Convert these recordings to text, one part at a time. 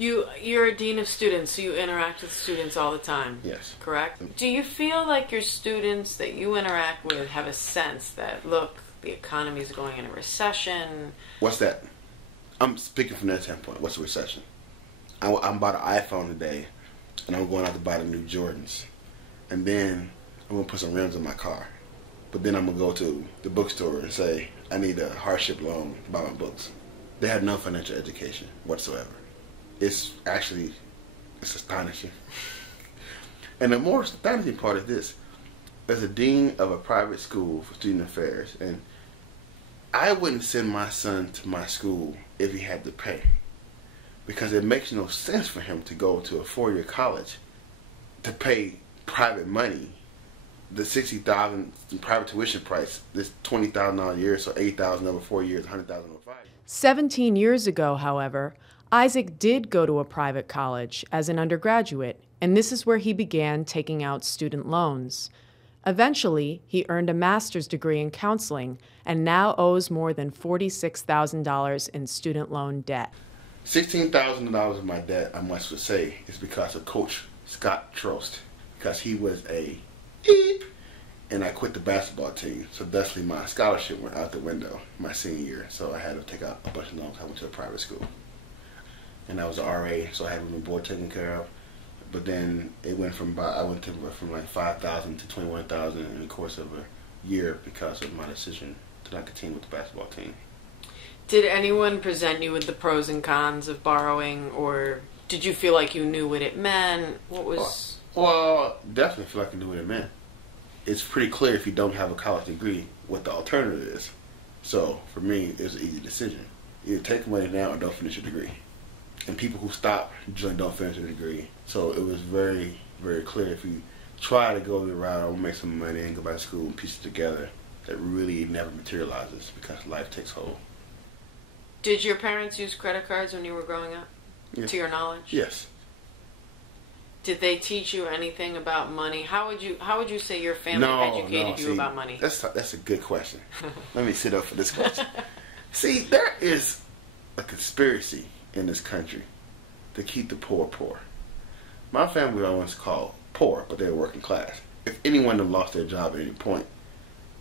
You're a dean of students, so you interact with students all the time. Yes. Correct? Do you feel like your students that you interact with have a sense that, look, the economy is going in a recession? What's that? I'm speaking from that standpoint. What's a recession? I'm bought an iPhone today, and I'm going out to buy the new Jordans. And then I'm going to put some rims in my car. But then I'm going to go to the bookstore and say, I need a hardship loan to buy my books. They have no financial education whatsoever. It's astonishing. And the more astonishing part is this. As a dean of a private school for student affairs, and I wouldn't send my son to my school if he had to pay. Because it makes no sense for him to go to a four-year college to pay private money. The $60,000 private tuition price, this $20,000 a year, so $8,000 over 4 years, $100,000 over 5 years. 17 years ago, however, Isaac did go to a private college as an undergraduate, and this is where he began taking out student loans. Eventually, he earned a master's degree in counseling and now owes more than $46,000 in student loan debt. $16,000 of my debt, I must say, is because of Coach Scott Trost, because he was a eep, and I quit the basketball team, so thusly my scholarship went out the window my senior year, so I had to take out a bunch of loans. I went to a private school, and I was an RA, so I had my board taken care of. But then it went from like 5,000 to 21,000 in the course of a year because of my decision to not continue with the basketball team. Did anyone present you with the pros and cons of borrowing, or did you feel like you knew what it meant? What was... Well, definitely feel like I knew what it meant. It's pretty clear if you don't have a college degree what the alternative is. So for me, it was an easy decision. Either take money now or don't finish your degree. And people who stop usually don't finish their degree. So it was very, very clear if you try to go the route, I'll make some money and go back to school and piece it together, that really never materializes because life takes hold. Did your parents use credit cards when you were growing up? Yes. To your knowledge? Yes. Did they teach you anything about money? How would you say your family educated you about money? That's a good question. Let me sit up for this question. See, there is a conspiracy in this country to keep the poor poor. My family was once called poor, but they were working class. If anyone had lost their job at any point,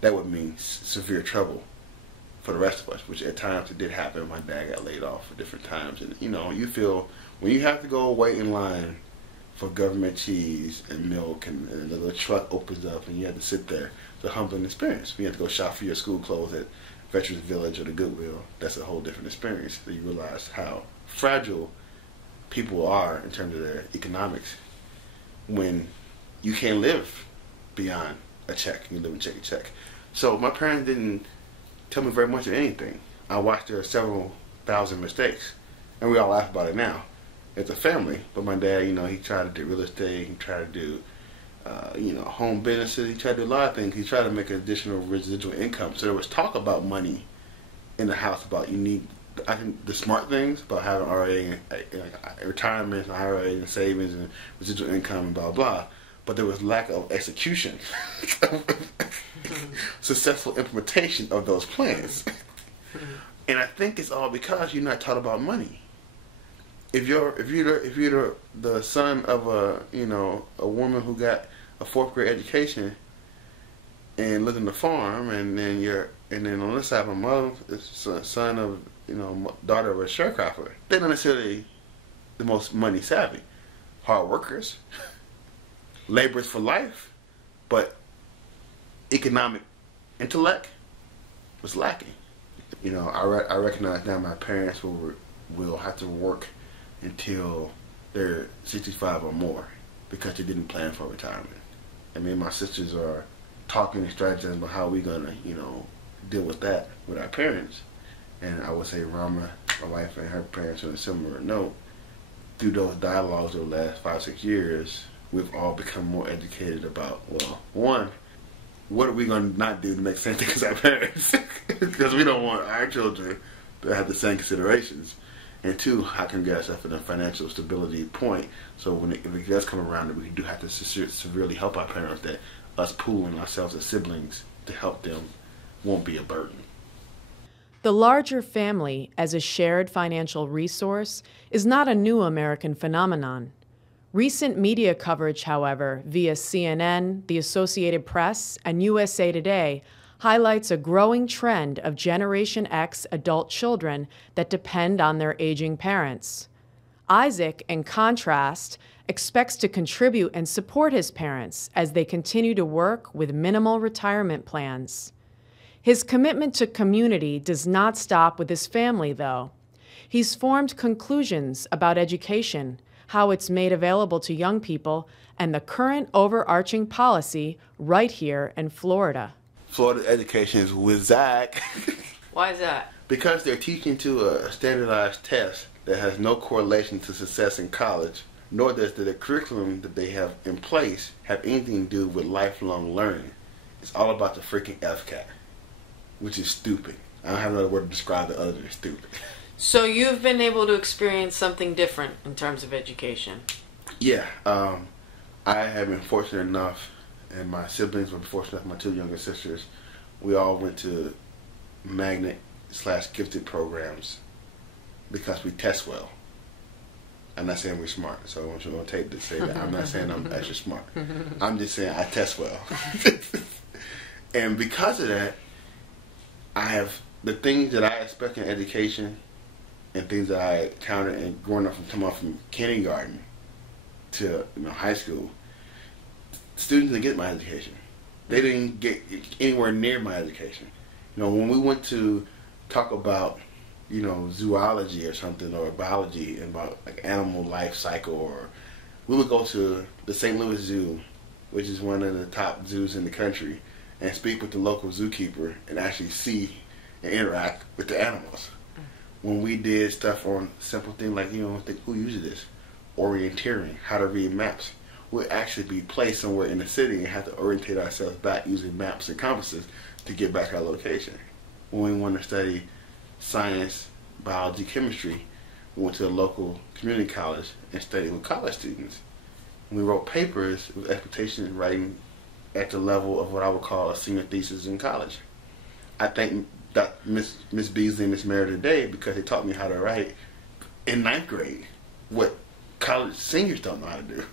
that would mean severe trouble for the rest of us, which at times it did happen. My dad got laid off at different times, and you feel when you have to go wait in line for government cheese and milk, and the little truck opens up and you have to sit there. It's a humbling experience. You have to go shop for your school clothes at Veterans Village or the Goodwill. That's a whole different experience. So you realize how fragile people are in terms of their economics when you can't live beyond a check. You live and check a check. So my parents didn't tell me very much of anything. I watched their several thousand mistakes, and we all laugh about it now as a family. But my dad, he tried to do real estate. He tried to do, home businesses. He tried to do a lot of things. He tried to make an additional residual income. So there was talk about money in the house about I think the smart things about having RA and retirement and IRA and savings and residual income and blah blah. But there was lack of execution, successful implementation of those plans. And I think it's all because you're not taught about money. If you're the son of a woman who got a 4th grade education and lived in the farm, and then on this side my mother is a son of daughter of a sharecropper, they're not necessarily the most money savvy. Hard workers, laborers for life, but economic intellect was lacking. I recognize now my parents will have to work until they're 65 or more because they didn't plan for retirement. And me and my sisters are talking and strategizing about how we're gonna, deal with that with our parents. And I would say Rama, my wife, and her parents on a similar note. Through those dialogues over the last 5-6 years, we've all become more educated about, well, one, what are we going to not do to make same thing as our parents? Because we don't want our children to have the same considerations. And two, how can we get ourselves in a financial stability point so if it does come around that we do have to severely help our parents, that us pooling ourselves as siblings to help them won't be a burden. The larger family as a shared financial resource is not a new American phenomenon. Recent media coverage, however, via CNN, the Associated Press, and USA Today, highlights a growing trend of Generation X adult children that depend on their aging parents. Isaac, in contrast, expects to contribute and support his parents as they continue to work with minimal retirement plans. His commitment to community does not stop with his family, though. He's formed conclusions about education, how it's made available to young people, and the current overarching policy right here in Florida. Florida education is with Zach. Why is that? Because they're teaching to a standardized test that has no correlation to success in college, nor does the curriculum that they have in place have anything to do with lifelong learning. It's all about the freaking FCAT, which is stupid. I don't have another word to describe it other than stupid. So you've been able to experience something different in terms of education. Yeah, I have been fortunate enough, and my siblings were fortunate enough, my two younger sisters, we all went to magnet/gifted programs because we test well. I'm not saying we're smart, so I want you to take to say that. I'm not saying I'm extra smart. I'm just saying I test well. And because of that, I have the things that I expect in education and things that I encountered in growing up from kindergarten to high school. Students didn't get my education. They didn't get anywhere near my education. When we went to talk about zoology or something, or biology, and about like animal life cycle, or we would go to the St. Louis Zoo, which is one of the top zoos in the country, and speak with the local zookeeper and actually see and interact with the animals. When we did stuff on simple things like, who uses this? Orienteering, how to read maps. We'll actually be placed somewhere in the city and have to orientate ourselves back using maps and compasses to get back to our location. When we want to study science, biology, chemistry, we went to a local community college and studied with college students. When we wrote papers with expectation of writing at the level of what I would call a senior thesis in college. I thank Miss Beasley and Miss Merritt today because they taught me how to write in 9th grade what college seniors don't know how to do.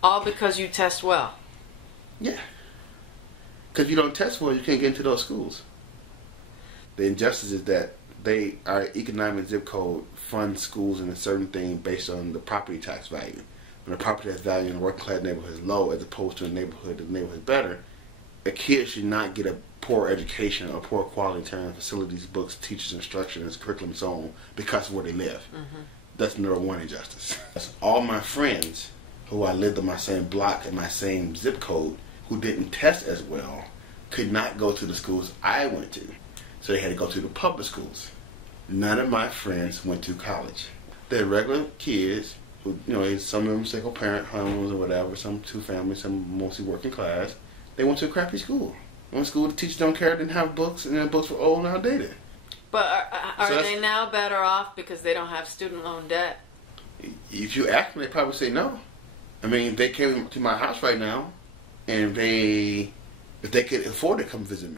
All because you test well. Yeah. Because if you don't test well, you can't get into those schools. The injustice is that our economic zip code funds schools in a certain thing based on the property tax value. When the property tax value in a working class neighborhood is low as opposed to a neighborhood that the neighborhood is better, a kid should not get a poor education or poor quality in terms of facilities, books, teachers, instructions, curriculum, and so on because of where they live. Mm-hmm. That's number one injustice. That's all my friends who I lived on my same block and my same zip code who didn't test as well could not go to the schools I went to. So they had to go to the public schools. None of my friends went to college. They're regular kids who, some of them single parent homes or whatever, some two families, some mostly working class. They went to a crappy school. One school the teachers don't care, didn't have books, and the books were old and outdated. But are they now better off because they don't have student loan debt? If you ask them, they probably say no. I mean, they came to my house right now, and if they could afford to come visit me.